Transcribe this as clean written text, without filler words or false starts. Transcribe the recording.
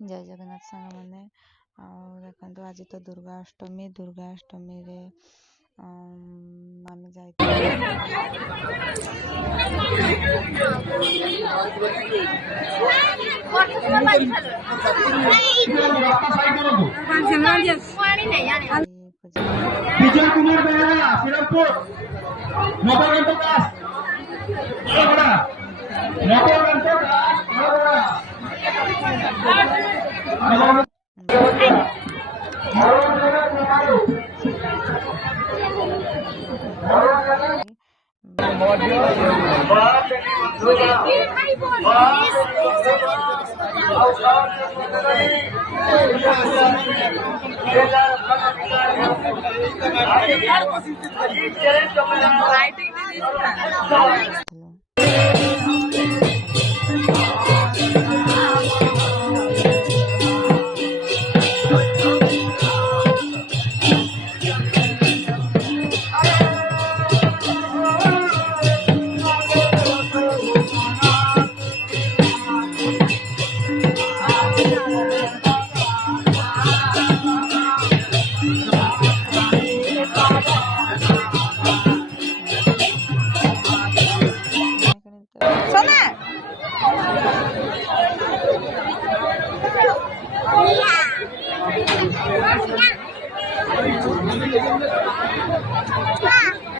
जय जगन्नाथ सांग मैंने देखो आज तो दुर्गाष्टमी रे आमे जाई विजय कुमार बेहरा पिरमपुर नवगंतो दास नवगंतो सोना